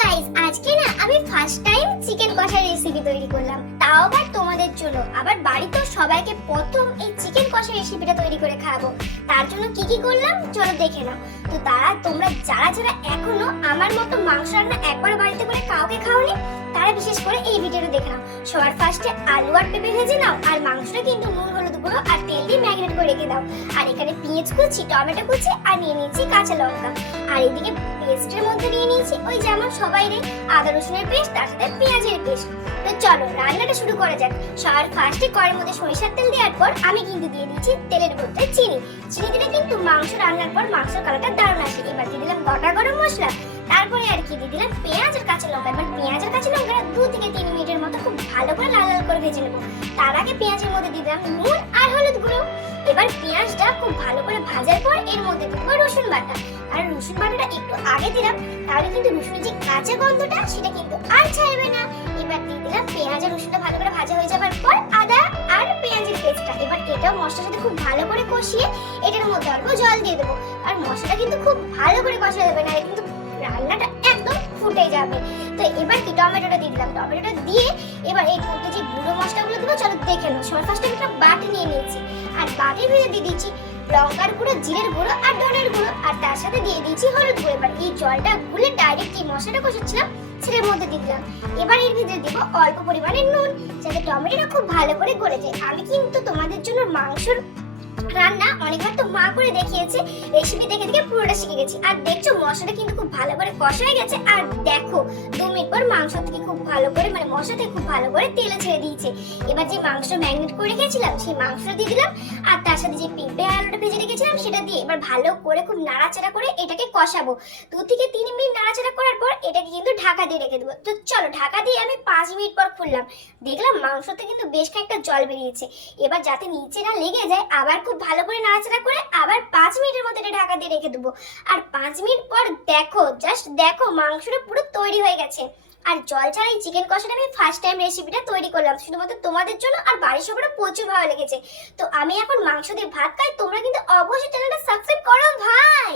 Guys, আজকে না আমি ফার্স্ট টাইম চিকেন কষার রেসিপি তৈরি করলাম, তাও আবার তোমাদের জন্য। আবার বাড়িতে সবাইকে প্রথম এই চিকেন কষার রেসিপিটা তৈরি করে খাওয়াবো। তার জন্য কি কি করলাম চলো দেখে নাও। তো তোমরা যারা যারা এখনো আমার মতো মাংস রান্না একবার বাড়িতে করে কাউকে খাওনি, তারা বিশেষ করে এই ভিডিওটা দেখে নাও। সবার ফার্স্টে আলু আর পেঁপে ভেজে নাও, আর মাংসটা কিন্তু নুন হলুদ গুঁড়ো আর তেল দিয়ে ম্যারিনেট করে রেখে দাও। আর এখানে পেঁয়াজ কুচি, টমেটো কুচি আর নিয়ে নিয়েছি কাঁচা লঙ্কা। আর এদিকে পেস্টের মধ্যে নিয়ে নিয়েছি ওই যেমন সবাই রে আদা রসুনের পেস্ট, তার সাথে পেঁয়াজের পেস্ট। তো চলো রান্নাটা শুরু করা যাক। সবার ফার্স্টে কড়াইয়ের মধ্যে সরিষার তেল দেওয়ার পর আমি কিন্তু দিয়ে দিয়েছি তেলের মধ্যে চিনি দিলে কিন্তু মাংস রান্নার পর মাংসের কালারটা দারুণ আসে। এবার দিয়ে দিলাম গোটা গরম মশলা, তারপরে আর কি দিয়ে দিলাম পেঁয়াজ আর কাঁচা লঙ্কা। এবার পেঁয়াজ আর কাঁচা লঙ্কা 2 থেকে 3 মিনিটের মতো খুব ভালো করে লাল লাল করে ভেজে নেবো। তার আগে পেঁয়াজের মধ্যে দিয়ে দিলাম নুন আর হলুদ গুঁড়ো। এবার পেঁয়াজটা খুব ভালো করে ভাজার পর এর মধ্যে দিব রসুন বাটা। আর রসুন বাটাটা একটু আগে দিলাম, তাহলে কিন্তু রসুনের যে কাঁচা গন্ধটা সেটা কিন্তু আর ছাড়বে না। এবার দিয়ে দিলাম পেঁয়াজ আর রসুনটা ভালো করে ভাজা হয়ে যাবার পর আদা আর পেঁয়াজের পেস্টটা। এবার এটাও মশলার সাথে খুব ভালো করে কষিয়ে এটার মধ্যে অল্প জল দিয়ে দেবো। আর মশলাটা কিন্তু খুব ভালো করে কষা যাবে না, কিন্তু রান্নাটা একদম ফুটে যাবে। তো এবার কি টমেটোটা দিয়ে দিলাম। টমেটোটা দিয়ে এবার এই মধ্যে যে গুঁড়ো মশলাগুলো দেবো চলো দেখে নাও। সবার ফার্স্টে একটা বাটি নিয়ে নিয়েছি, আর বাটির ভিতরে দিয়ে দিচ্ছি লঙ্কার গুঁড়ো, জিরের গুঁড়ো আর ধনের গুঁড়ো, আর তার সাথে দিয়ে দিয়েছি হলুদ গুঁড়ো। এবার এই জলটা গুলে ডাইরেক্ট এই মশলাটা কষাচ্ছিলাম সেটার মধ্যে দিয়ে দিলাম। এবার এর ভিতরে দিব অল্প পরিমাণে নুন, যাতে টমেটোটা খুব ভালো করে গলে যায়। আমি কিন্তু তোমাদের জন্য মাংসর রান্না অনেকবার তো মা করে দেখিয়েছে, রেসিপি দেখে দেখে পুরোটা শিখে গেছি। আর দেখছো মশলাটা কিন্তু খুব ভালো করে কষা হয়ে গেছে। আর দেখো 2 মিনিট পর মাংস থেকে খুব ভালো করে মশলা থেকে খুব ভালো করে তেল ছেড়ে দিয়েছে। এবার যে মাংস ম্যারিনেট করে রেখেছিলাম সেই মাংসটা দিয়ে দিলাম, আর তার সাথে যে পেঁপে আলুটা ভেজে রেখেছিলাম সেটা দিয়ে এবার ভালো করে খুব নাড়াচাড়া করে এটাকে কষাবো। 2 থেকে 3 মিনিট নাড়াচাড়া করার পর এটাকে কিন্তু ঢাকা দিয়ে রেখে দেবো। তো চলো ঢাকা দিয়ে আমি 5 মিনিট পর খুললাম, দেখলাম মাংসতে কিন্তু বেশ কয়েকটা জল বেরিয়েছে। এবার যাতে নিচে না লেগে যায় আবার খুব ভালো করে নাড়াচাড়া করে আবার 5 মিনিটের মতো এটা ঢাকা দিয়ে রেখে দেবো। আর 5 মিনিট পর দেখো, জাস্ট দেখো মাংসটা পুরো তৈরি হয়ে গেছে। আর জল ছাড়াই চিকেন কষাটা আমি ফার্স্ট টাইম রেসিপিটা তৈরি করলাম শুধুমাত্র তোমাদের জন্য, আর বাড়ির সবার প্রচুর ভালো লেগেছে। তো আমি এখন মাংস দিয়ে ভাত খাই, তোমরা কিন্তু অবশ্যই চ্যানেলটা সাবস্ক্রাইব করো ভাই।